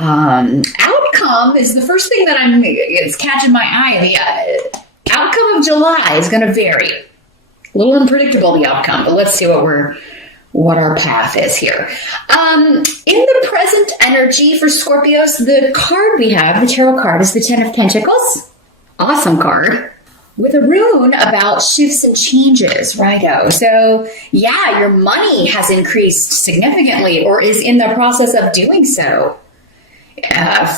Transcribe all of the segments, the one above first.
Outcome is the first thing that it's catching my eye. The outcome of July is going to vary. A little unpredictable, the outcome, but let's see what our path is here. In the present energy for Scorpios, the card we have, the tarot card, is the Ten of Pentacles. Awesome card. With a rune about shifts and changes, righto. So, yeah, your money has increased significantly or is in the process of doing so.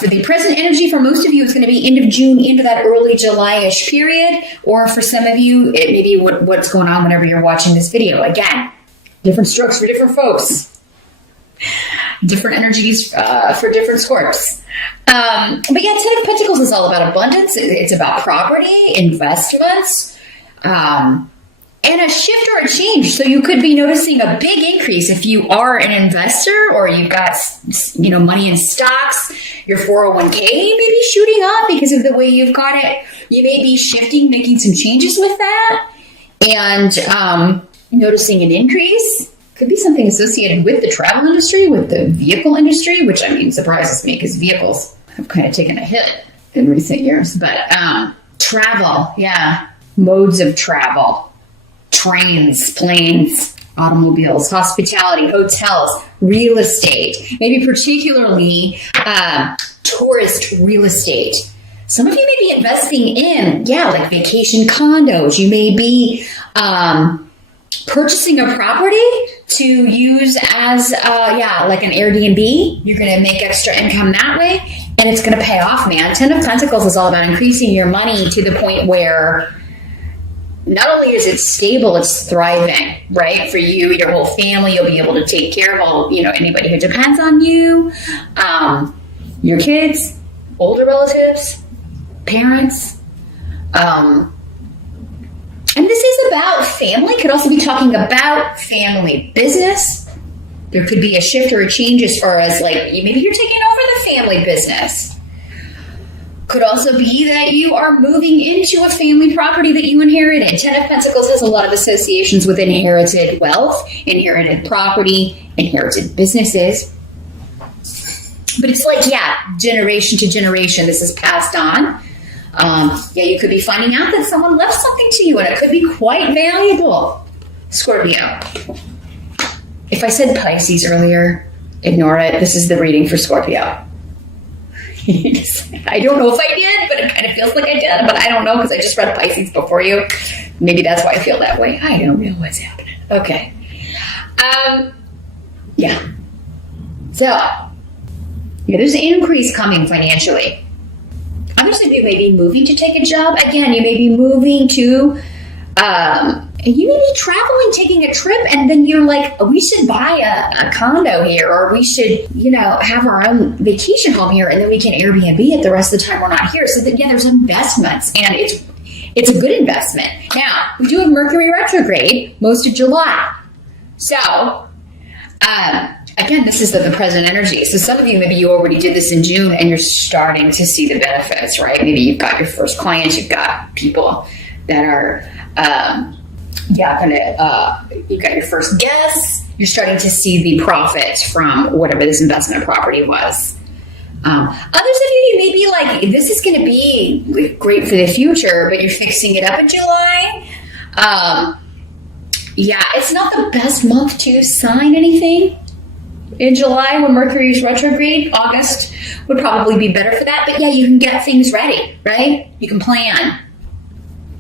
For the present energy, for most of you, it's going to be end of June into that early July-ish period. Or for some of you, it may be what's going on whenever you're watching this video. Again, different strokes for different folks. Different energies for different Scorps. But yeah, Ten of Pentacles is all about abundance. It's about property, investments, and a shift or a change. So you could be noticing a big increase if you are an investor or you've got, money in stocks. Your 401k may be shooting up because of the way you've got it. You may be shifting, making some changes with that, and noticing an increase. Could be something associated with the travel industry, with the vehicle industry, which surprises me because vehicles have kind of taken a hit in recent years. But travel, yeah, modes of travel, trains, planes, automobiles, hospitality, hotels, real estate, maybe particularly tourist real estate. Some of you may be investing in, like vacation condos. You may be purchasing a property to use as, like an Airbnb. You're going to make extra income that way, and it's going to pay off, man. Ten of Pentacles is all about increasing your money to the point where not only is it stable, it's thriving, right? For you, your whole family, you'll be able to take care of all, anybody who depends on you, your kids, older relatives, parents, and this is about family. Could also be talking about family business. There could be a shift or a change as far as maybe you're taking over the family business. Could also be that you are moving into a family property that you inherited. Ten of Pentacles has a lot of associations with inherited wealth, inherited property, inherited businesses. But it's generation to generation, this is passed on. You could be finding out that someone left something to you, and it could be quite valuable. Scorpio. If I said Pisces earlier, ignore it. This is the reading for Scorpio. I don't know if I did, but it kind of feels like I did, but I don't know because I just read Pisces before you. Maybe that's why I feel that way. I don't know what's happening. Okay. So, there's an increase coming financially. Others of you may be moving to take a job. Again, you may be moving to, you may be traveling, taking a trip, and then you're like, we should buy a condo here, or we should, have our own vacation home here, and then we can Airbnb it the rest of the time we're not here. So that, there's investments, and it's a good investment. Now, we do have Mercury retrograde most of July. So, again, this is the present energy. So some of you, maybe you already did this in June and you're starting to see the benefits, right? Maybe you've got your first clients, you've got people that are, you've got your first guests. You're starting to see the profits from whatever this investment property was. Others of you may be like, this is going to be great for the future, but you're fixing it up in July. It's not the best month to sign anything. In July, when Mercury's retrograde, August would probably be better for that. But you can get things ready, right? You can plan,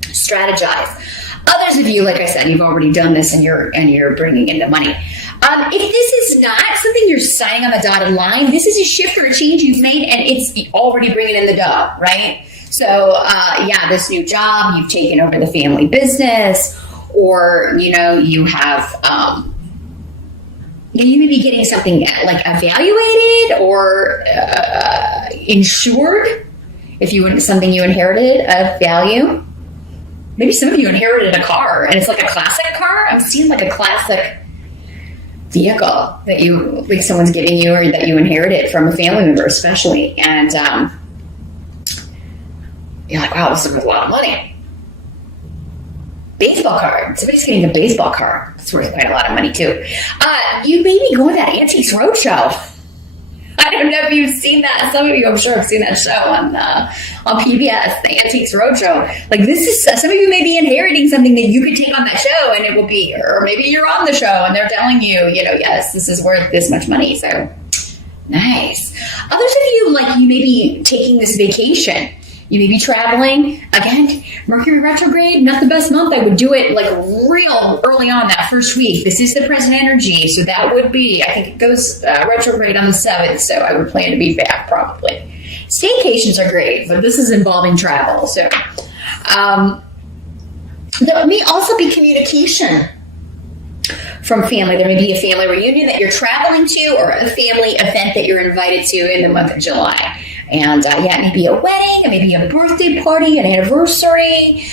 strategize. Others of you, like I said, you've already done this and you're bringing in the money. If this is not something you're signing on the dotted line, this is a shift or a change you've made, and it's already bringing in the dough, right? So, this new job, you've taken over the family business, or, you have... you may be getting something evaluated or insured if something you inherited of value. Maybe some of you inherited a car and it's like a classic car. I'm seeing like a classic vehicle that someone's giving you or that you inherited from a family member especially. And you're like, wow, this is worth a lot of money. Baseball card. Somebody's getting a baseball card. It's worth quite a lot of money too. You may be going to that Antiques Roadshow. I don't know if you've seen that. Some of you, I'm sure, have seen that show on PBS, the Antiques Roadshow. Like, this is, some of you may be inheriting something that you could take on that show, and it will be, or maybe you're on the show and they're telling you, yes, this is worth this much money. So nice. Others of you, like, you may be taking this vacation. You may be traveling. Again, Mercury retrograde, not the best month. I would do it like real early on that first week. This is the present energy. So that would be, I think it goes retrograde on the 7th. So I would plan to be back probably. Staycations are great, but this is involving travel. So there may also be communication from family. There may be a family reunion that you're traveling to, or a family event that you're invited to in the month of July. And it may be a wedding, it may be a birthday party, an anniversary,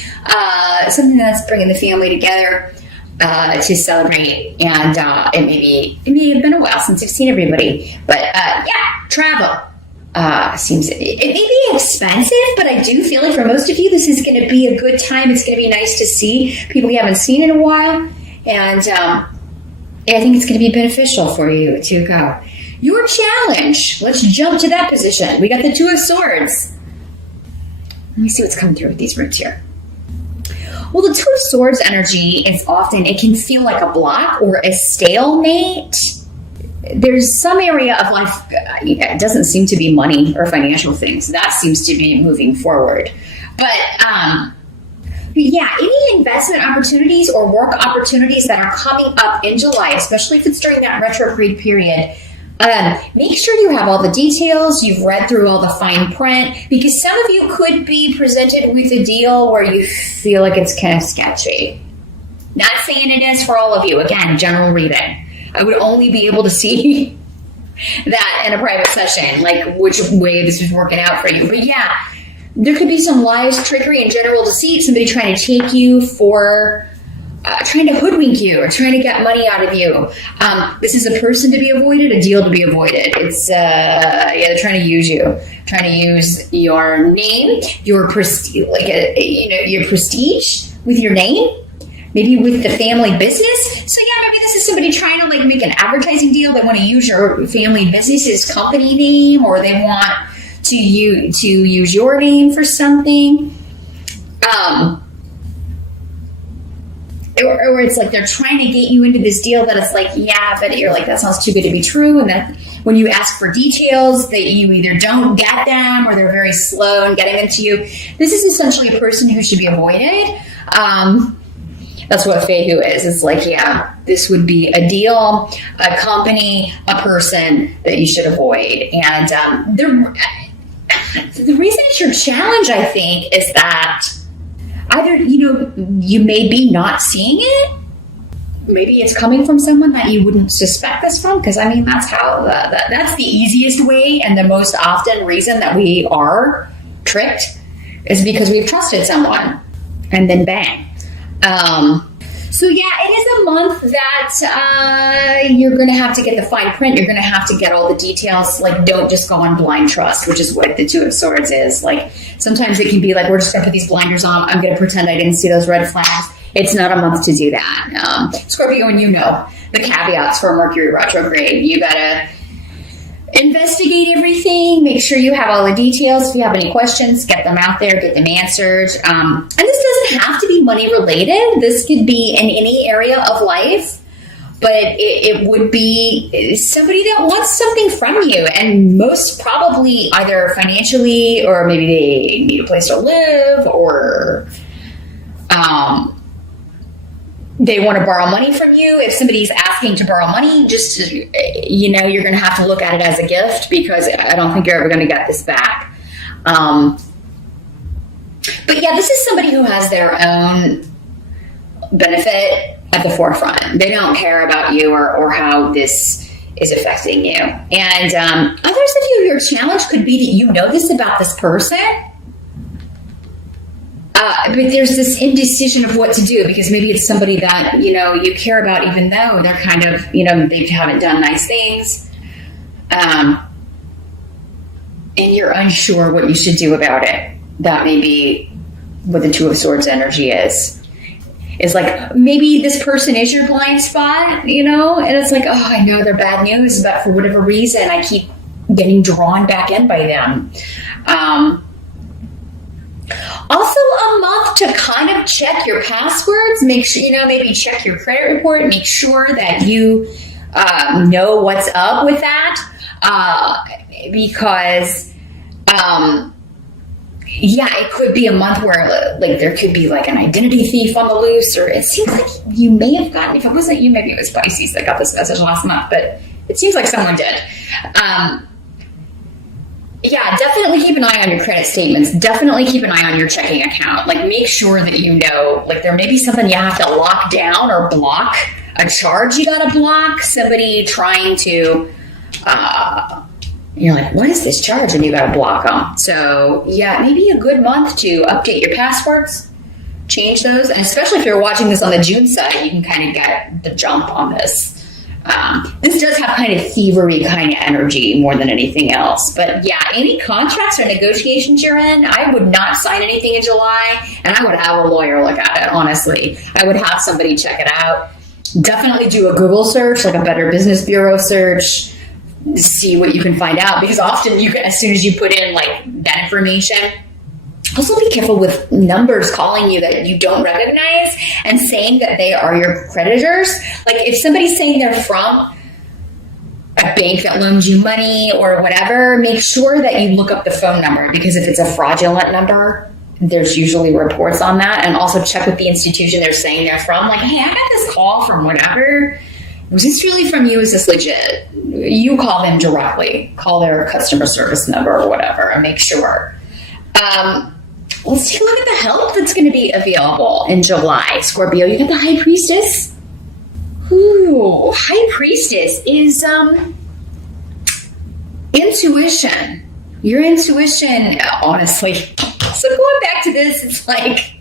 something that's bringing the family together to celebrate. And it may have been a while since you've seen everybody, but travel seems, it may be expensive, but I do feel like for most of you, this is going to be a good time. It's going to be nice to see people you haven't seen in a while, and I think it's going to be beneficial for you to go. Your challenge. Let's jump to that position. We got the 2 of Swords. Let me see what's coming through with these roots here. Well, the 2 of Swords energy is often, it can feel like a block or a stalemate. There's some area of life, it doesn't seem to be money or financial things. That seems to be moving forward. But any investment opportunities or work opportunities that are coming up in July, especially if it's during that retrograde period, make sure you have all the details, you've read through all the fine print, because some of you could be presented with a deal where you feel like it's kind of sketchy. Not saying it is for all of you. Again, general reading. I would only be able to see that in a private session, like which way this is working out for you. But there could be some lies, trickery, and general deceit, somebody trying to take you for... trying to hoodwink you or trying to get money out of you. This is a person to be avoided, a deal to be avoided. It's, they're trying to use you, trying to use your name, your prestige, your prestige with your name, maybe with the family business. So maybe this is somebody trying to like make an advertising deal. They want to use your family business's company name, or they want to use your name for something. Or it's like they're trying to get you into this deal that it's like, but you're like, that sounds too good to be true. And that when you ask for details, that you either don't get them or they're very slow in getting them to you. This is essentially a person who should be avoided. That's what Fehu is. It's like, this would be a deal, a company, a person that you should avoid. And the reason it's your challenge, I think, is that either, you may be not seeing it. Maybe it's coming from someone that you wouldn't suspect this from. Because, that's how, that's the easiest way and the most often reason that we are tricked is because we've trusted someone. And then bang. It is a month that you're going to have to get the fine print. You're going to have to get all the details. Like, don't just go on blind trust, which is what the 2 of Swords is. Like, sometimes it can be like, we're just going to put these blinders on. I'm going to pretend I didn't see those red flags. It's not a month to do that. Scorpio, and the caveats for Mercury retrograde. You got to investigate everything. Make sure you have all the details. If you have any questions, get them out there, get them answered. And this doesn't have to be money related. This could be in any area of life, but it would be somebody that wants something from you, and most probably either financially, or maybe they need a place to live, or they want to borrow money from you. If somebody's asking to borrow money, just, you're going to have to look at it as a gift, because I don't think you're ever going to get this back. But this is somebody who has their own benefit at the forefront. They don't care about you or how this is affecting you. And others of you, your challenge could be that you know this about this person, but there's this indecision of what to do, because maybe it's somebody that, you care about, even though they're kind of, they haven't done nice things. And you're unsure what you should do about it. That may be what the 2 of Swords energy is. It's like, maybe this person is your blind spot, and it's like, oh, I know they're bad news, but for whatever reason, I keep getting drawn back in by them. Also, a month to kind of check your passwords. Make sure, maybe check your credit report. Make sure that you know what's up with that. Because, it could be a month where, like, there could be, like, an identity thief on the loose, or it seems like you may have gotten, if it wasn't you, maybe it was Pisces that got this message last month, but it seems like someone did. Definitely keep an eye on your credit statements. Definitely keep an eye on your checking account. Like, make sure that you know, like, there may be something you have to lock down or block, a charge you gotta block, somebody trying to, you're like, what is this charge? And you gotta block them. So, maybe a good month to update your passwords, change those, and especially if you're watching this on the June side, you can kind of get the jump on this. This does have kind of thievery kind of energy more than anything else. But any contracts or negotiations you're in, I would not sign anything in July, and I would have a lawyer look at it, honestly. I would have somebody check it out. Definitely do a Google search, like a Better Business Bureau search, see what you can find out, because often you can, as soon as you put in like that information. Also be careful with numbers calling you that you don't recognize and saying that they are your creditors. Like, if somebody's saying they're from a bank that loans you money or whatever, make sure that you look up the phone number, because if it's a fraudulent number, there's usually reports on that. And also check with the institution they're saying they're from. Like, hey, I got this call from whatever. Was this really from you? Is this legit? You call them directly. Call their customer service number or whatever and make sure. Let's take a look at the help that's going to be available in July. Scorpio, you got the High Priestess. Ooh, High Priestess is intuition. Your intuition, honestly. So going back to this, it's like,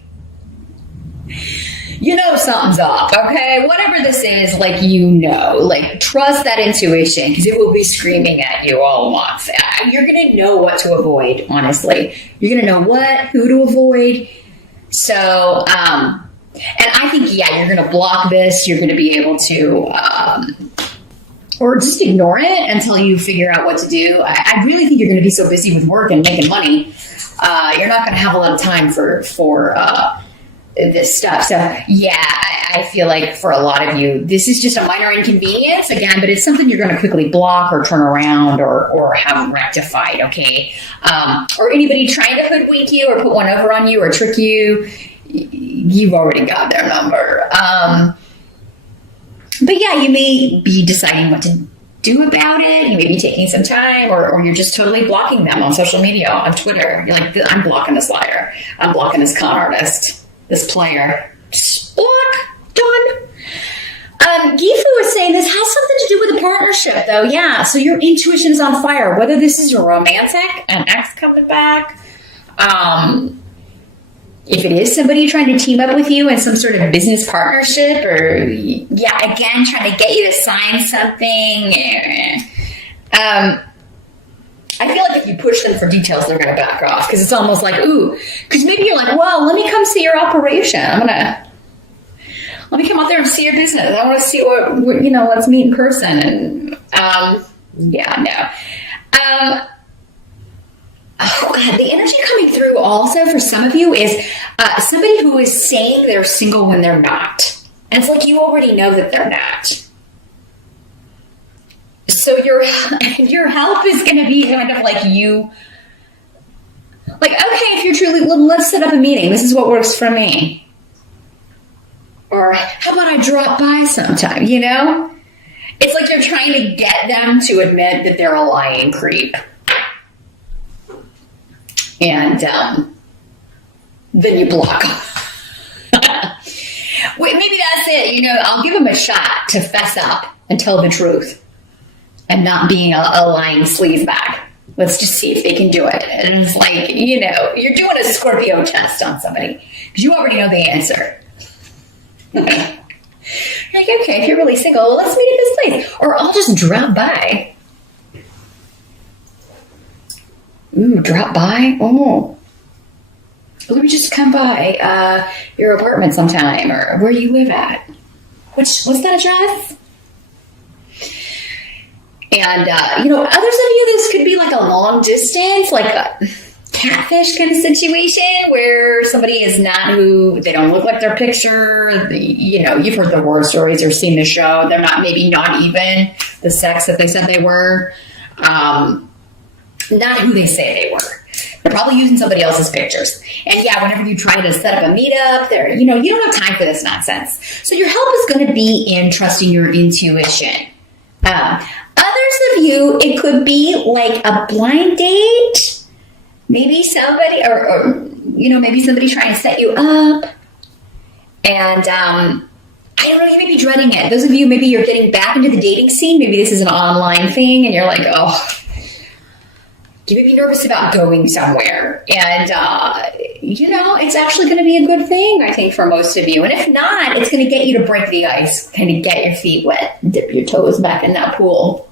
something's up, okay? Whatever this is, like, like, trust that intuition, because it will be screaming at you all month. You're going to know what to avoid, honestly. You're going to know who to avoid. So, and I think, you're going to block this. You're going to be able to, or just ignore it until you figure out what to do. I really think you're going to be so busy with work and making money, you're not going to have a lot of time for this stuff. So I feel like for a lot of you, this is just a minor inconvenience again, but it's something you're going to quickly block or turn around or have rectified. Okay. Or anybody trying to hoodwink you or put one over on you or trick you, you've already got their number. But you may be deciding what to do about it. You may be taking some time, or you're just totally blocking them on social media, on Twitter. You're like, I'm blocking this liar. I'm blocking this con artist. This player. Just block. Done. Gifu is saying this has something to do with a partnership, though. So your intuition is on fire. Whether this is romantic, an ex coming back, if it is somebody trying to team up with you in some sort of business partnership, or, again, trying to get you to sign something. I feel like if you push them for details, they're going to back off, because it's almost like, because maybe you're like, well, let me come see your operation. Let me come out there and see your business. I want to see what let's meet in person. And, no. Oh God, the energy coming through also for some of you is somebody who is saying they're single when they're not. And it's like you already know that they're not. So your help is going to be kind of like you, like, okay, if you're truly, well, let's set up a meeting. This is what works for me. Or how about I drop by sometime, It's like you're trying to get them to admit that they're a lying creep. And then you block them. Wait, maybe that's it. I'll give them a shot to fess up and tell the truth and not being a lying sleazebag. Let's just see if they can do it. And it's like, you're doing a Scorpio test on somebody because you already know the answer. Like, okay, if you're really single, let's meet at this place. Or I'll just drop by. Ooh, drop by? Oh. Let me just come by your apartment sometime, or where you live at. What's that address? And, others of you, this could be like a long distance, like a catfish kind of situation where somebody is not who they don't look like their picture. You've heard the war stories or seen the show. They're maybe not even the sex that they said they were. Not who they say they were. They're probably using somebody else's pictures. And yeah, whenever you try to set up a meetup, you don't have time for this nonsense. So your help is going to be in trusting your intuition. Others of you, it could be like a blind date. Maybe somebody, or maybe somebody trying to set you up. And I don't know, you may be dreading it. Those of you, maybe you're getting back into the dating scene. Maybe this is an online thing, and you're like, oh, you may be nervous about going somewhere. And, it's actually going to be a good thing, I think, for most of you. And if not, it's going to get you to break the ice, kind of get your feet wet, dip your toes back in that pool.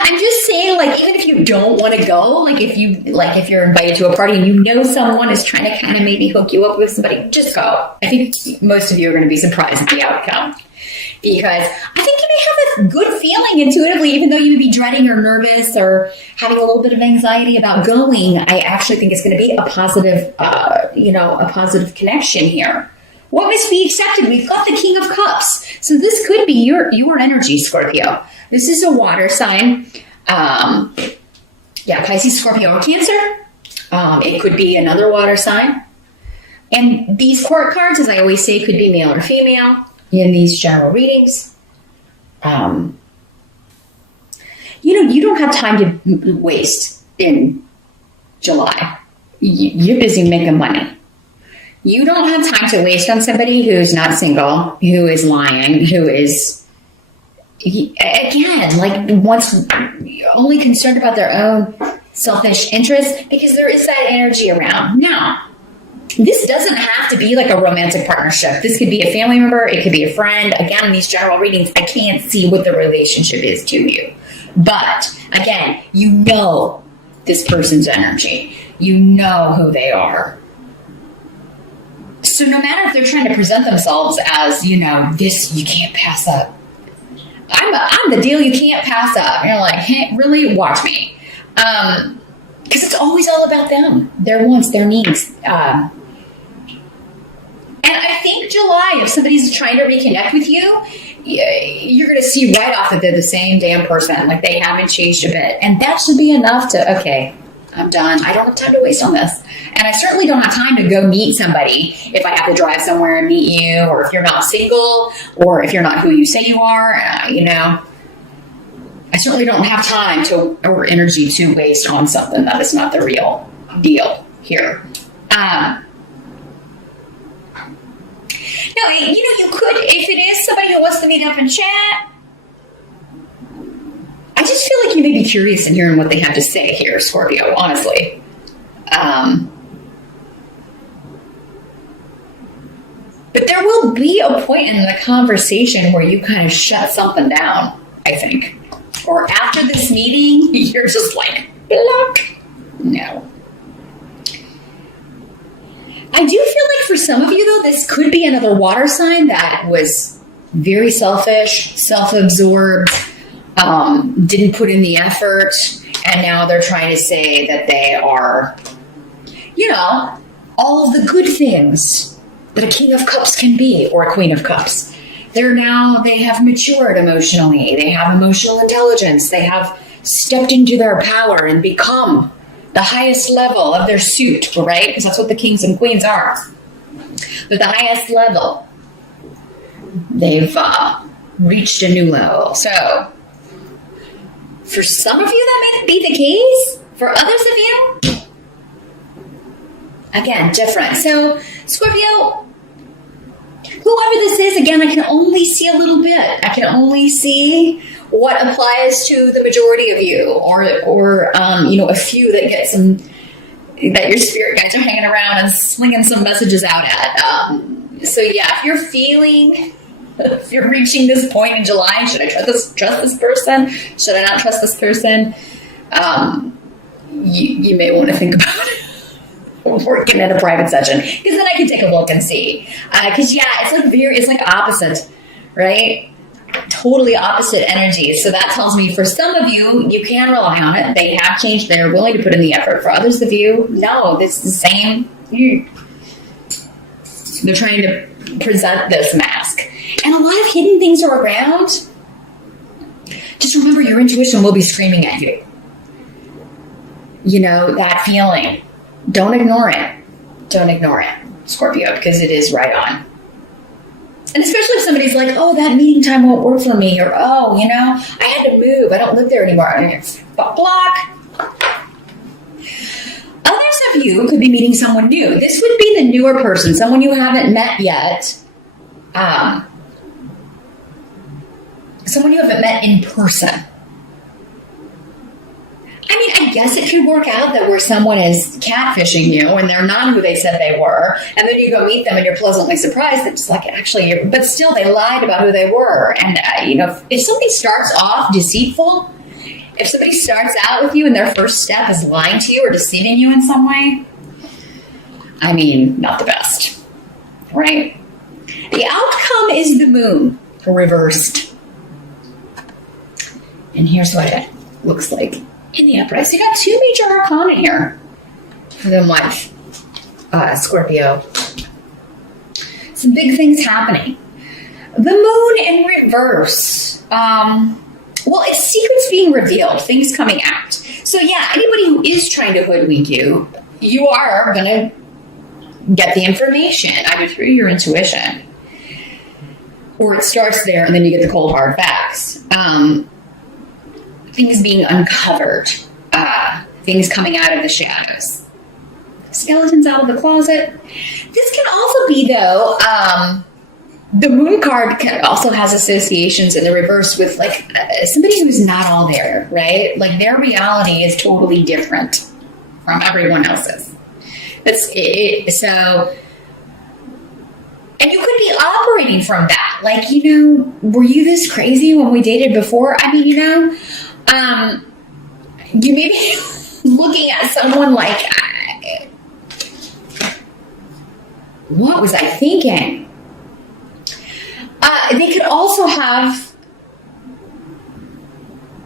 I'm just saying, like, even if you don't want to go, if you're invited to a party and someone is trying to kind of maybe hook you up with somebody, just go. I think most of you are going to be surprised at the outcome. Because I think you may have a good feeling intuitively, even though you may be dreading or nervous or having a little bit of anxiety about going. I actually think it's going to be a positive, a positive connection here. What must be accepted? We've got the King of Cups. So this could be your energy, Scorpio. This is a water sign. Pisces, Scorpio, or Cancer. It could be another water sign. And these court cards, as I always say, could be male or female in these general readings. You don't have time to waste in July. You're busy making money. You don't have time to waste on somebody who's not single, who is lying, who is, again, only concerned about their own selfish interests, because there is that energy around. Now, this doesn't have to be like a romantic partnership. This could be a family member. It could be a friend. Again, in these general readings, I can't see what the relationship is to you. But again, this person's energy. You know who they are. So no matter if they're trying to present themselves as, this you can't pass up. I'm the deal you can't pass up. And you're like, hey, really? Watch me. Because it's always all about them, their wants, their needs. And I think July, if somebody's trying to reconnect with you, you're going to see right off that they're the same damn person. Like, they haven't changed a bit. And that should be enough to, okay, I'm done. I don't have time to waste on this. And I certainly don't have time to go meet somebody if I have to drive somewhere and meet you, or if you're not single, or if you're not who you say you are, I certainly don't have time or energy to waste on something that is not the real deal here. No, you could, if it is somebody who wants to meet up and chat, I just feel like you may be curious in hearing what they have to say here, Scorpio, honestly. But there will be a point in the conversation where you kind of shut something down, I think. Or after this meeting, you're just like, block. No. I do feel like for some of you, though, this could be another water sign that was very selfish, self-absorbed, didn't put in the effort, and now they're trying to say that they are, all of the good things that a King of Cups can be, or a Queen of Cups. They have matured emotionally. They have emotional intelligence. They have stepped into their power and become the highest level of their suit, right? Because that's what the kings and queens are. But the highest level, they've reached a new level. So, for some of you, that may be the case. For others of you, again, different. So, Scorpio, whoever this is, again, I can only see a little bit. I can only see what applies to the majority of you, or a few that get that your spirit guides are hanging around and slinging some messages out at. So yeah, if you're reaching this point in July, should I trust this person? Should I not trust this person? You may want to think about working in a private session, because then I can take a look and see. Because it's like opposite, right? Totally opposite energies. So that tells me for some of you, you can rely on it. They have changed. They're willing to put in the effort. For others of you, no, this is the same. They're trying to present this mask. And a lot of hidden things are around. Just remember, your intuition will be screaming at you. You know, that feeling. Don't ignore it. Don't ignore it, Scorpio, because it is right on. And especially if somebody's like, oh, that meeting time won't work for me, or, oh, you know, I had to move. I don't live there anymore. Block. Others of you could be meeting someone new. This would be the newer person, someone you haven't met yet. Someone you haven't met in person. I mean, I guess it could work out that where someone is catfishing you and they're not who they said they were, and then you go meet them and you're pleasantly surprised that it's like, actually, but still they lied about who they were. And, you know, if somebody starts off deceitful, if somebody starts out with you and their first step is lying to you or deceiving you in some way, I mean, not the best, right? The outcome is the moon reversed. And here's what it looks like in the upright. So you got two major arcana here for the month, Scorpio. Some big things happening. The moon in reverse. Well, it's secrets being revealed, things coming out. So yeah, anybody who is trying to hoodwink you, you are going to get the information either through your intuition, or it starts there and then you get the cold hard facts. Things being uncovered, things coming out of the shadows, skeletons out of the closet. This can also be, though, the moon card also has associations in the reverse with like somebody who's not all there, right? Like their reality is totally different from everyone else's. So, and you could be operating from that. Like, you know, were you this crazy when we dated before? I mean, you know, you may be looking at someone like, what was I thinking? They could also have,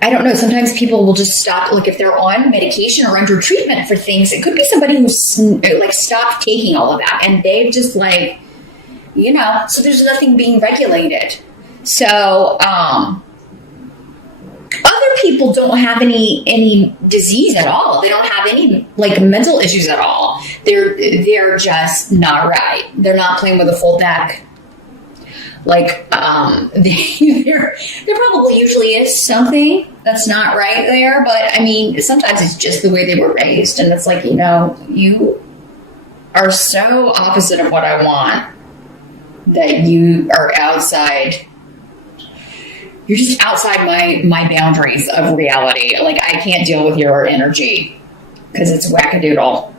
I don't know, sometimes people will just stop, like if they're on medication or under treatment for things, it could be somebody who's like stopped taking all of that and they've just like, you know, so there's nothing being regulated. So, other people don't have any disease at all. They don't have any like mental issues at all. They're just not right. They're not playing with a full deck. Like there probably usually is something that's not right there, but I mean sometimes it's just the way they were raised, and it's like, you know, you are so opposite of what I want that you are outside. You're just outside my boundaries of reality. Like, I can't deal with your energy because it's wackadoodle.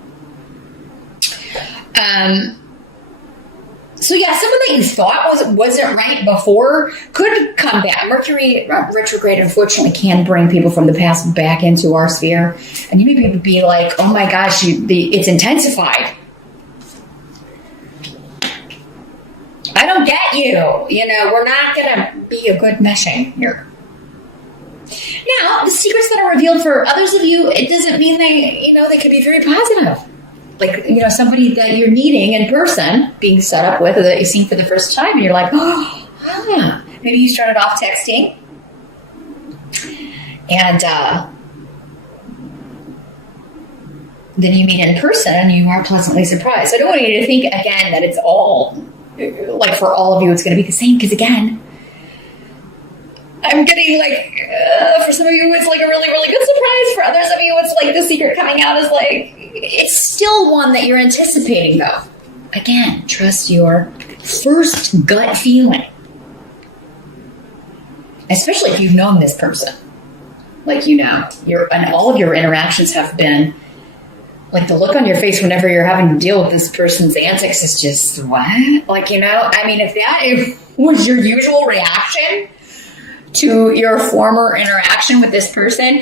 So yeah, someone that you thought wasn't right before could come back. Mercury retrograde, unfortunately, can bring people from the past back into our sphere. And you may be like, oh my gosh, it's intensified. I don't get you. You know, we're not going to be a good meshing here. Now, the secrets that are revealed for others of you, it doesn't mean they could be very positive. Like, you know, somebody that you're meeting in person, being set up with, or that you've seen for the first time, and you're like, oh, yeah. Maybe you started off texting, and then you meet in person, and you are pleasantly surprised. So I don't want you to think, again, that it's all, like for all of you, it's going to be the same, because again, I'm getting like, for some of you, it's like a really, really good surprise. For others of you, it's like the secret coming out is like, it's still one that you're anticipating though. Again, trust your first gut feeling. Especially if you've known this person. Like, you know, and all of your interactions have been, like the look on your face whenever you're having to deal with this person's antics is just, what? Like, you know, I mean, if that was your usual reaction to your former interaction with this person,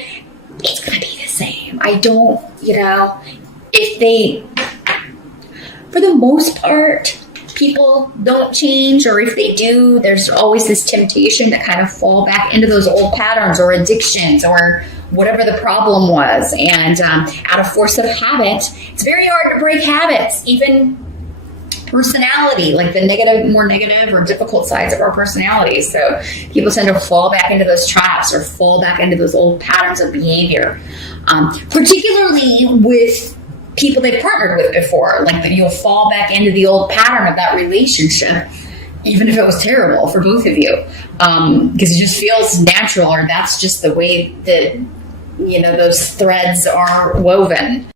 it's going to be the same. I don't, you know, if they for the most part, people don't change, or if they do, there's always this temptation to kind of fall back into those old patterns or addictions or whatever the problem was. And out of force of habit, it's very hard to break habits, even personality, like the negative, more negative or difficult sides of our personality. So people tend to fall back into those traps or fall back into those old patterns of behavior, particularly with people they've partnered with before. Like that, you'll fall back into the old pattern of that relationship, even if it was terrible for both of you, because it just feels natural, or that's just the way that, you know, those threads are woven.